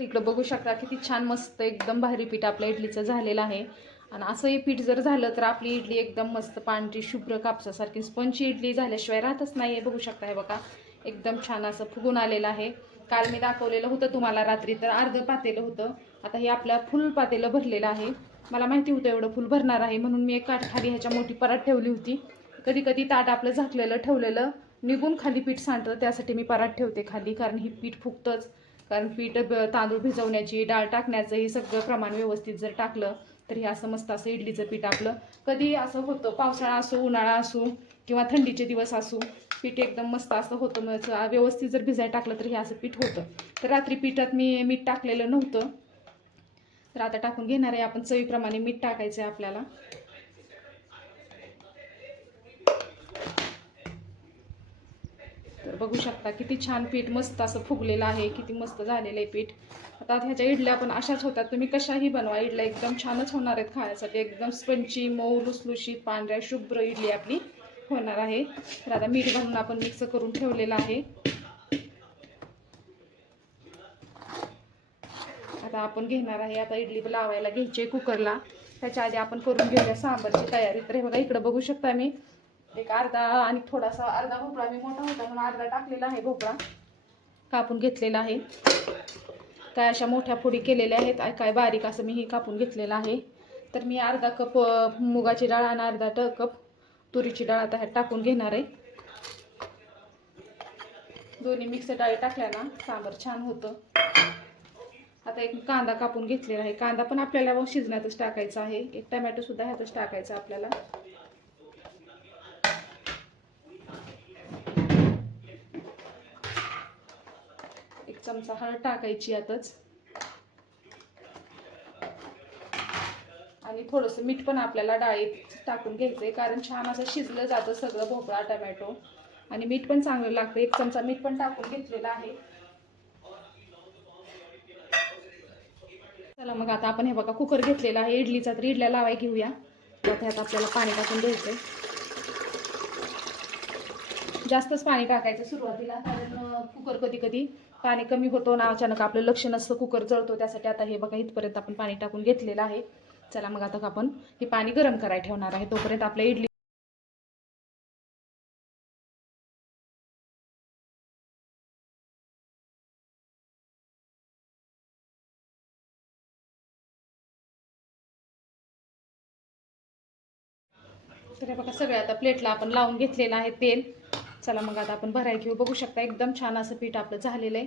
इकडं बघू शकता किती छान मस्त एकदम भारी पीठ आपल्या इडलीचं झालेलं आहे. आणि असं हे पीठ जर झालं तर आपली इडली एकदम मस्त पांढरी शुभ्र कापसासारखी स्पंजची इडली झाल्याशिवाय राहतच नाही आहे बघू शकता हे बघा एकदम छान असं फुगून आलेलं आहे. काल मी दाखवलेलं होतं तुम्हाला रात्री तर अर्धं पातेलं होतं. आता हे आपल्या फुल पातेलं भरलेलं आहे. मला माहिती होतं एवढं फुल भरणार आहे म्हणून मी एक काठ खाली ह्याच्या मोठी परात ठेवली होती. कधी कधी ताट आपलं झाकलेलं ठेवलेलं निघून खाली पीठ सांडतं त्यासाठी मी परात ठेवते खाली कारण ही पीठ फुगतंच. कारण पीठ ब- तांदूळ भिजवण्याची डाळ टाकण्याचं हे सगळं प्रमाण व्यवस्थित जर टाकलं तर हे असं मस्त असं इडलीचं पीठ आपलं. कधी असं होतं पावसाळा असो उन्हाळा असो किंवा थंडीचे दिवस असो पीठ एकदम मस्त असं होतं व्यवस्थित जर भिजायला टाकलं तर हे असं पीठ होतं. तर रात्री पिठात मी मीठ टाकलेलं नव्हतं. तर आता टाकून घेणार आहे आपण चवीप्रमाणे मीठ टाकायचं आहे आपल्याला. तर बघू शकता किती छान पीठ मस्त असं फुगलेलं आहे किती मस्त झालेलं आहे पीठ. आता ह्याच्या इडल्या पण अशाच होतात तुम्ही कशाही बनवा इडल्या एकदम छानच होणार आहेत खाण्यासाठी. एकदम स्पंची मऊ लुसलुशीत पांढऱ्या शुभ्र इडली आपली होणार आहे. तर आता मीठ घालून आपण मिक्स करून ठेवलेलं आहे. आता आपण घेणार आहे आता इडली लावायला घ्यायची आहे कुकरला. त्याच्या आधी आपण करून घेऊया सांबारची तयारी. तर हे बघा इकडं बघू शकता मी. एक अर्धा आणि थोडासा अर्धा भोपळा. मी मोठा होता म्हणून अर्धा टाकलेला आहे भोपळा. कापून घेतलेला आहे. काय अशा मोठ्या फोडी केलेल्या आहेत काय बारीक असं मी हे कापून घेतलेलं आहे. तर मी अर्धा कप मुगाची डाळ आणि अर्धा ट कप तुरीची डाळ आता ह्यात टाकून घेणार आहे. दोन्ही मिक्स डाळी टाकल्या ना सांबर छान होतं. आता एक कांदा कापून घेतलेला आहे. कांदा पण आपल्याला शिजण्यातच टाकायचा आहे. एक टमॅटोसुद्धा ह्यातच टाकायचा आपल्याला. चमचा हळद टाकायची यातच आणि थोडंसं मीठ पण आपल्याला डाळीत टाकून घ्यायचं आहे कारण छान असं शिजलं जातं सगळं भोपळा टमॅटो. आणि मीठ पण चांगलं लागतं. एक चमचा मीठ पण टाकून घेतलेलं आहे. चला मग आता आपण हे बघा कुकर घेतलेला आहे इडलीचा तर इडल्या लावाय घेऊया. त्यात आपल्याला पाणी टाकून द्यायचं जास्तच पाणी टाकायचं सुरुवातीला कारण कुकर कधी कधी पाणी कमी होतो ना अचानक आपलं लक्ष नसतं कुकर जळतो. त्यासाठी आता हे बघा इथपर्यंत आपण पाणी टाकून घेतलेलं आहे. चला मग आता आपण हे पाणी गरम करायला ठेवणार आहे. तोपर्यंत आपल्या इडली तर बघा सगळ्या आता प्लेटला आपण लावून घेतलेलं आहे तेल. चला मग आता आपण भरायला घेऊ. बघू शकता एकदम छान असं पीठ आपलं झालेलं आहे.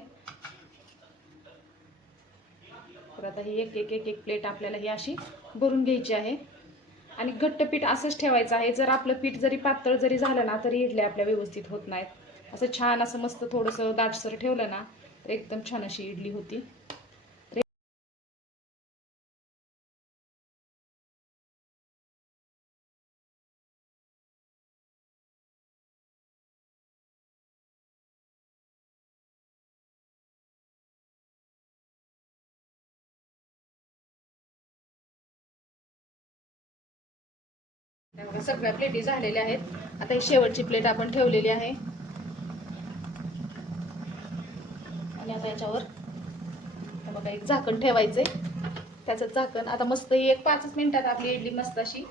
तर आता ही एक एक एक एक प्लेट आपल्याला ही अशी भरून घ्यायची आहे. आणि घट्ट पीठ असंच ठेवायचं आहे. जर आपलं पीठ जरी पातळ जरी झालं ना तरी इडल्या आपल्या व्यवस्थित होत नाहीत. असं छान असं मस्त थोडंसं दाटसर ठेवलं ना तर एकदम छान अशी इडली होती. त्यामुळे सगळ्या प्लेटी झालेल्या आहेत. आता ही शेवटची प्लेट आपण ठेवलेली आहे. आणि आता याच्यावर बघा एक झाकण ठेवायचंय. त्याचं झाकण आता मस्त ही एक पाचच मिनिटात आपली इडली मस्त अशी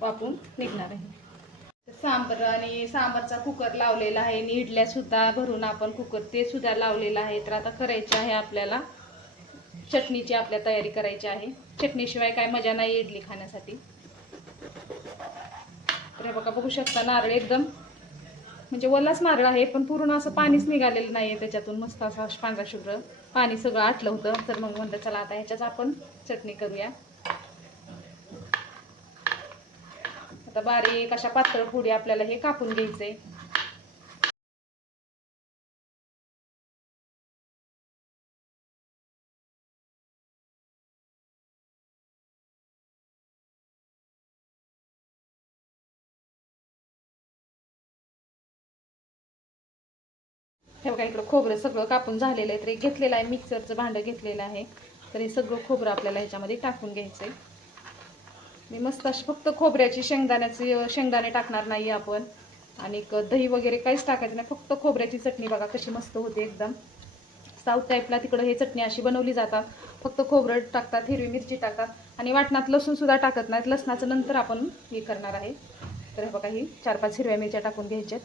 वापरून निघणार आहे. सांबर आणि सांबारचा कुकर लावलेला आहे. आणि इडल्या सुद्धा भरून आपण कुकर ते सुद्धा लावलेलं आहे. तर आता करायचे आहे आपल्याला. चटणीची आपल्या तयारी करायची आहे. चटणीशिवाय काय मजा नाही इडली खाण्यासाठी. तर हे बघा बघू शकता नारळ एकदम. म्हणजे वल्लाच नारळ आहे पण पूर्ण असं पाणीच निघालेलं नाही आहे त्याच्यातून. मस्त असं पांढरा शुभ्र. पाणी सगळं आटलं होतं तर मग म्हणलं चला आता ह्याच्याच आपण चटणी करूया. आता बारीक अशा पातळ फोडी आपल्याला हे कापून घ्यायचंय. हे बघा इकडं खोबरं सगळं कापून झालेलं आहे. तर एक घेतलेलं आहे मिक्सरचं भांडं घेतलेलं आहे. तर हे सगळं खोबरं आपल्याला ह्याच्यामध्ये टाकून घ्यायचं आहे मी मस्त अशी फक्त खोबऱ्याची शेंगदाण्याची शेंगदाणे टाकणार नाही आपण. आणि दही वगैरे काहीच टाकायचं नाही. फक्त खोबऱ्याची चटणी बघा कशी मस्त होते एकदम. साऊथ टाईपला तिकडं हे चटणी अशी बनवली जातात. फक्त खोबरं टाकतात हिरवी मिरची टाकतात. आणि वाटणात लसूणसुद्धा टाकत नाहीत. लसणाचं नंतर आपण हे करणार आहे. तर हे बघा ही चार पाच हिरव्या मिरच्या टाकून घ्यायच्यात.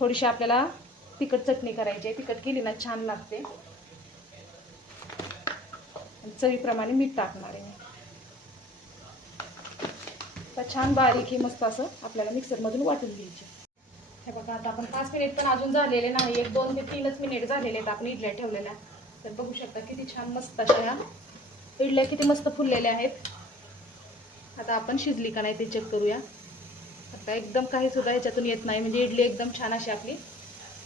थोडीशी आपल्याला तिखट चटणी करायची आहे. तिखट केली ना छान लागते. चवीप्रमाणे मीठ टाकणार आहे मी. छान बारीक ही मस्त असं आपल्याला मिक्सरमधून वाटून घ्यायचे. हे बघा आता आपण पाच मिनिट पण अजून झालेले नाही. एक दोन ते तीनच मिनिट झालेले आहेत आपण इडल्या ठेवलेल्या. तर बघू शकता किती छान मस्त अशा ह्या इडल्या किती मस्त फुललेल्या आहेत. आता आपण शिजली का नाही ते चेक करूया. आता एकदम काही सुद्धा ह्याच्यातून येत नाही. म्हणजे इडली एकदम छान अशी आपली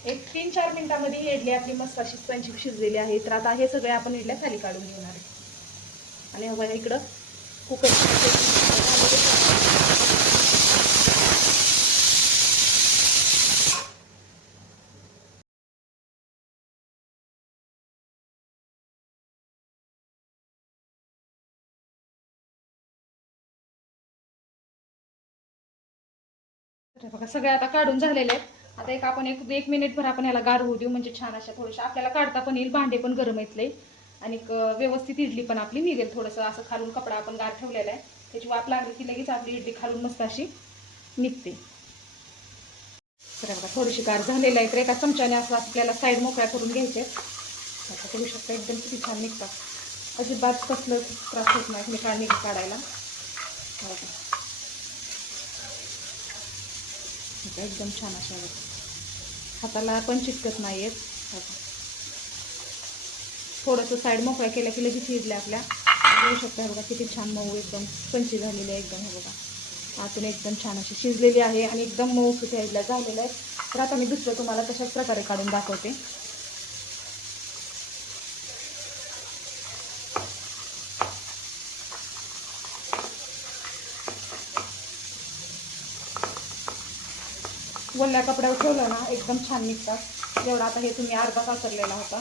एक तीन चार मिनिटामध्ये ही इडली आपली मस्त अशी पंची शिजलेली आहे. तर आता हे सगळे आपण इडल्या खाली काढून घेणार आहे. आणि बघा इकडं कुकर बघा सगळे आता काढून झालेले आहेत. आता एक आपण एक एक मिनिटभर आपण याला गार होऊ देऊ म्हणजे छान अशा थोड्याशा आपल्याला काढता पण येईल भांडे पण गरम येतले आणि क- व्यवस्थित इडली पण आपली निघेल थोडंसं असं खालून कपडा आपण गार ठेवलेला आहे. त्याची वाफ लागली की लगेच आपली इडली खालून मस्त अशी निघते. तर बघा थोडीशी गार झालेलं आहे तर एका चमच्याने असं आपल्याला साईड मोकळ्या करून घ्यायचे. आता करू शकता एकदम किती छान निघतात. अजिबात कसलं त्रास होत नाही मी निघ काढायला. एकदम छान अशा बघा हाताला पण चिटकत नाही आहेत हो थोडंसं साईड मोकळा केला की लगेच चिडल्या आपल्या. बघू शकता बघा किती छान मऊ एकदम पंची झालेली आहे एकदम हे बघा. आतून एकदम छान अशी शिजलेली आहे आणि एकदम मऊ सुद्धा झालेलं आहे. तर आता मी दुसरं तुम्हाला तशाच प्रकारे काढून दाखवते. वल्ल्या कपड्यावर ठेवलं ना एकदम छान निघतात जेवढा आता हे तुम्ही अर्धा कासरलेला होता.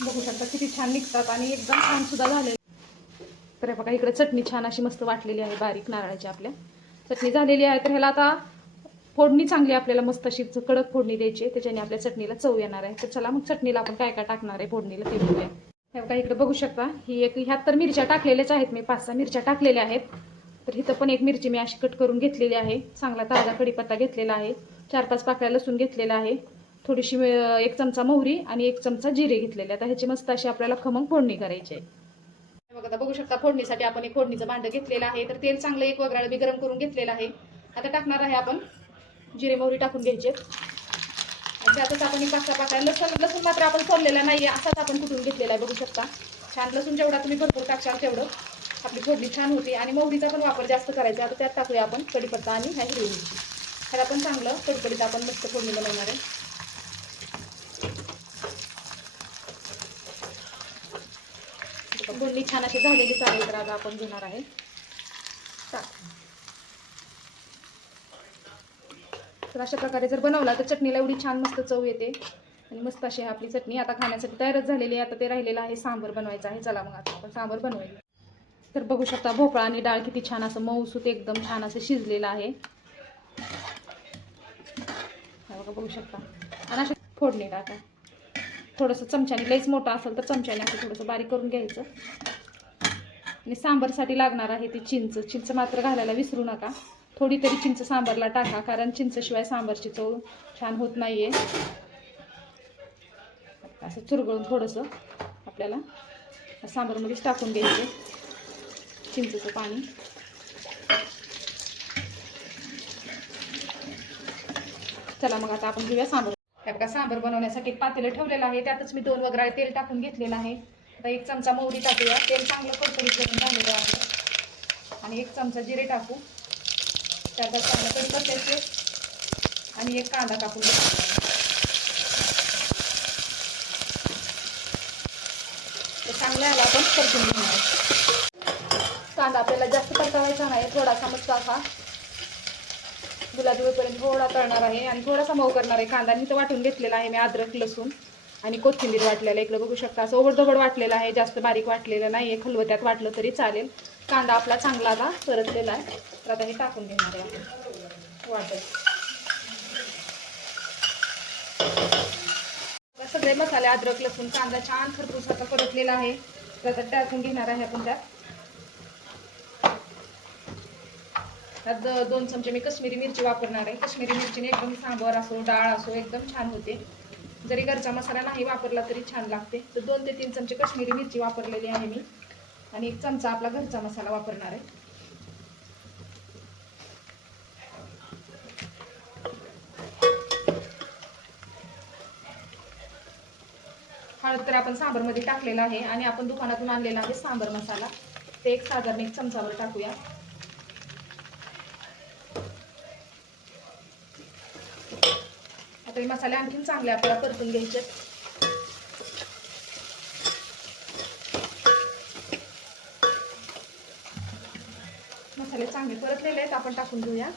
बघू शकता किती छान निघतात आणि एकदम छान सुद्धा झाले तर बघा इकडे चटणी छान अशी मस्त वाटलेली आहे बारीक नारळाची आपल्या. चटणी झालेली आहे तर ह्याला आता फोडणी चांगली आपल्याला मस्त अशी कडक फोडणी द्यायची आहे. त्याच्याने आपल्या चटणीला चव येणार आहे. तर चला मग चटणीला आपण काय काय टाकणार आहे फोडणीला ते बघूया. हे बघा इकडे बघू शकता. ही एक ह्यात तर मिरच्या टाकलेल्याच आहेत. मी पाच सहा मिरच्या टाकलेल्या आहेत. तर इथं पण एक मिरची मी अशी कट करून घेतलेली आहे. चांगला ताजा कढीपत्ता घेतलेला आहे. चार पाच पाकळ्या लसूण घेतलेला आहे. थोडीशी एक चमचा मोहरी आणि एक चमचा जिरे घेतलेले. आता ह्याची मस्त अशी आपल्याला खमंग फोडणी करायची आहे. बघा आता बघू शकता फोडणीसाठी आपण एक फोडणीचं भांडं घेतलेलं आहे. तर तेल चांगलं एक वगैरे मी गरम करून घेतलेलं आहे. आता टाकणार आहे आपण जिरे मोहरी टाकून घ्यायचे. आणि त्यातच आपण एक पाच पाकळ्या लसूण लसूण मात्र आपण सोडलेला नाही आहे असाच आपण कुठून घेतलेला आहे बघू शकता. छान लसूण जेवढा तुम्ही भरपूर टाकशाल तेवढं आपली फोडणी छान होती. आणि मोहरीचा पण वापर जास्त करायचा आता त्यात टाकूया आपण कढीपत्ता आणि ह्या हिरवी मिरची. ह्याला पण चांगलं कडकडीत आपण मस्त फोडणी बनवणार आहे. फोडणी छान अशी झालेली चालेल तर आता आपण घेणार आहे. टाक. तर अशा प्रकारे जर बनवला तर चटणीला एवढी छान मस्त चव येते. आणि मस्त अशी आपली चटणी आता खाण्यासाठी तयारच झालेली आहे. आता ते राहिलेलं आहे. सांबर बनवायचं आहे. चला मग आता आपण सांबर बनवूया. तर बघू शकता भोपळा आणि डाळ किती छान असं मऊसूत एकदम छान असं शिजलेलं आहे. बघा बघू शकता. आणि अशी फोडणी टाका. थोडंसं चमच्याने लईच मोठं असेल तर चमच्याने असं थोडंसं बारीक करून घ्यायचं. आणि सांबरसाठी लागणार आहे ती चिंच. चिंच मात्र घालायला विसरू नका. थोडी तरी चिंच सांबरला टाका कारण चिंचशिवाय सांबारची चव छान होत नाही आहे असं चुरगळून थोडंसं आपल्याला सांबारमध्येच टाकून घ्यायचं चिंचेचं पाणी. चला मग आता आपण घेऊया सांबर. त्या बघा सांबर बनवण्यासाठी पातेलं ठेवलेलं आहे त्यातच मी दोन वगैरे तेल टाकून घेतलेलं आहे. आता एक चमचा मोहरी टाकूया तेल चांगलं कडकडीत करून झालेलं आहे. आणि एक चमचा जिरे टाकू. कांदा चांगलं बसायचे आणि एक कांदा कापून घेतलेला आहे. तर चांगलं याला आपण परतून घेणार कांदा आपल्याला जास्त परतवायचा नाही थोडासा मस्त असा. गुलाबी होईपर्यंत थोडा तळणार आहे आणि थोडासा मऊ करणार आहे. कांदा मी तर वाटून घेतलेला आहे मी अद्रक लसूण. आणि कोथिंबीर वाटलेलं इकडं इकडे बघू शकता असं ओबडधोबड वाटलेलं आहे. जास्त बारीक वाटलेलं नाही आहे खलवत्यात वाटलं तरी चालेल. कांदा आपला चांगला आता परतलेला आहे. तर आता हे टाकून घेणार आहे आपण. वाटत. सगळे मसाले अद्रक लसूण कांदा छान खरपूस आता परतलेला आहे. तर आता टाकून घेणार आहे आपण त्यात. त्यात द- दोन चमचे मी कश्मीरी मिरची वापरणार आहे. कश्मीरी मिरचीने एकदम सांबर असो डाळ असो एकदम छान होते. जरी घरचा मसाला नाही वापरला तरी छान लागते. तर दोन ते तीन चमचे कश्मीरी मिरची वापरलेली आहे मी. आणि एक चमचा आपला घरचा मसाला वापरणार आहे. हळद तर आपण सांबरमध्ये टाकलेला आहे आणि आपण दुकानातून आणलेला आहे सांबर मसाला. ते एक साधारण एक चमचावर टाकूया. आता हे मसाले आणखीन चांगले आपल्याला परतून घ्यायचे मसाले चांगले परतलेले आहेत आपण टाकून घेऊया.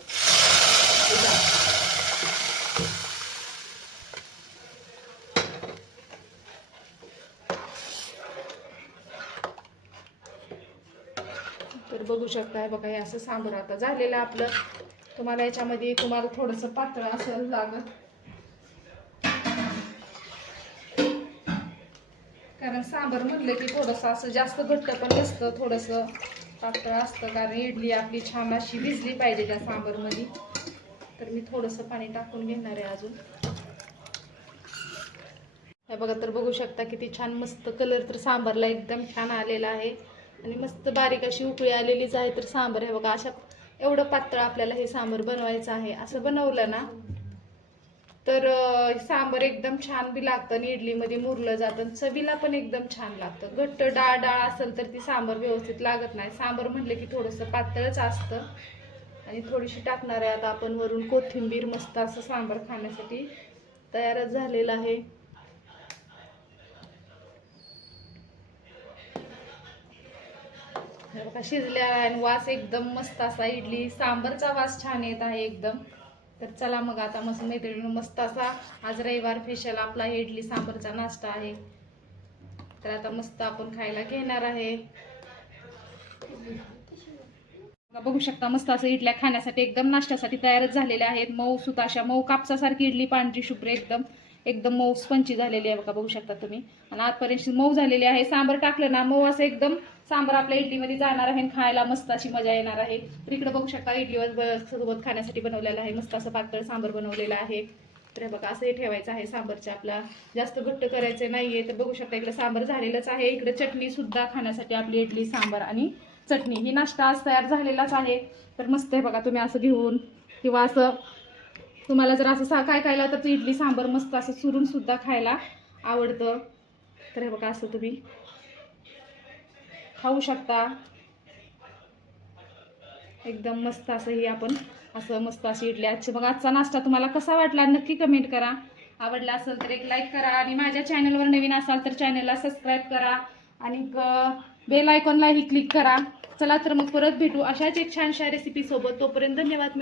तर बघू शकताय बघा हे असं सांबर आता झालेलं आहे आपलं. तुम्हाला याच्यामध्ये तुम्हाला थोडंसं पातळ असं लागत कारण सांबर म्हटलं की थोडंसं असं जास्त घट्ट पण नसतं थोडंसं पातळ असतं. कारण इडली आपली छान अशी भिजली पाहिजे त्या सांबरमध्ये. तर मी थोडंसं पाणी टाकून घेणार आहे अजून. हे बघा तर बघू शकता किती छान मस्त कलर तर सांबारला एकदम छान आलेला आहे. आणि मस्त बारीक अशी उकळी आलेलीच आहे तर सांबर हे बघा अशा एवढं पातळ आपल्याला हे सांबर बनवायचं आहे. असं बनवलं ना तर सांबर एकदम छान बी लागतं आणि इडलीमध्ये मुरलं जातं चवीला पण एकदम छान लागतं. घट्ट डाळ डाळ असेल तर ती सांबर व्यवस्थित लागत नाही. सांबर म्हटलं की थोडंसं पातळच असतं. आणि थोडीशी टाकणार आहे आता आपण वरून कोथिंबीर मस्त असं सांबर खाण्यासाठी तयारच झालेलं आहे. शिजल्या आणि वास एकदम मस्त असा. इडली सांबरचा वास छान येत आहे एकदम. तर चला मग आता मस्त मैत्रिणी मस्त असा आज रविवार फेशल आपला इडली सांबरचा नाश्ता आहे. तर आता मस्त आपण खायला घेणार आहे. बघू शकता मस्त असं इडल्या खाण्यासाठी एकदम नाश्त्यासाठी तयारच झालेल्या आहेत. मऊ सुत अशा मऊ कापसासारखी इडली पांढरी शुभ्र एकदम. एकदम मऊ स्पंची झालेली आहे बघा बघू शकता तुम्ही. आणि आजपर्यंत मऊ झालेली आहे. सांबर टाकलं ना मऊ असं एकदम सांबर आपल्या इडलीमध्ये जाणार आहे आणि खायला मस्त अशी मजा येणार आहे. तर इकडे बघू शकता इडलीवर सोबत खाण्यासाठी बनवलेलं आहे. मस्त असं पातळ सांबर बनवलेलं आहे. तर हे बघा असं हे ठेवायचं आहे. सांबरच्या आपला जास्त घट्ट करायचं नाहीये. तर बघू शकता इकडे सांबर झालेलंच आहे. इकडे चटणी सुद्धा खाण्यासाठी आपली इडली सांबर आणि चटणी. ही नाश्ता आज तयार झालेलाच आहे. तर मस्त आहे बघा तुम्ही असं घेऊन किंवा असं तुम्हाला जर असं सा काय खायला तर इडली सांबर मस्त असं चुरून सुद्धा खायला आवडतं. तर हे बघा असं तुम्ही खाऊ शकता. एकदम मस्त असं हे आपण असं मस्त अशी इडली. आजची मग आजचा नाश्ता तुम्हाला कसा वाटला नक्की कमेंट करा. आवडला असेल तर एक लाईक करा आणि माझ्या चॅनलवर नवीन असाल तर चॅनलला सबस्क्राईब करा आणि बेल आयकॉनलाही क्लिक करा. चला तर मग परत भेटू. अशाच एक छानशा रेसिपीसोबत तोपर्यंत धन्यवाद.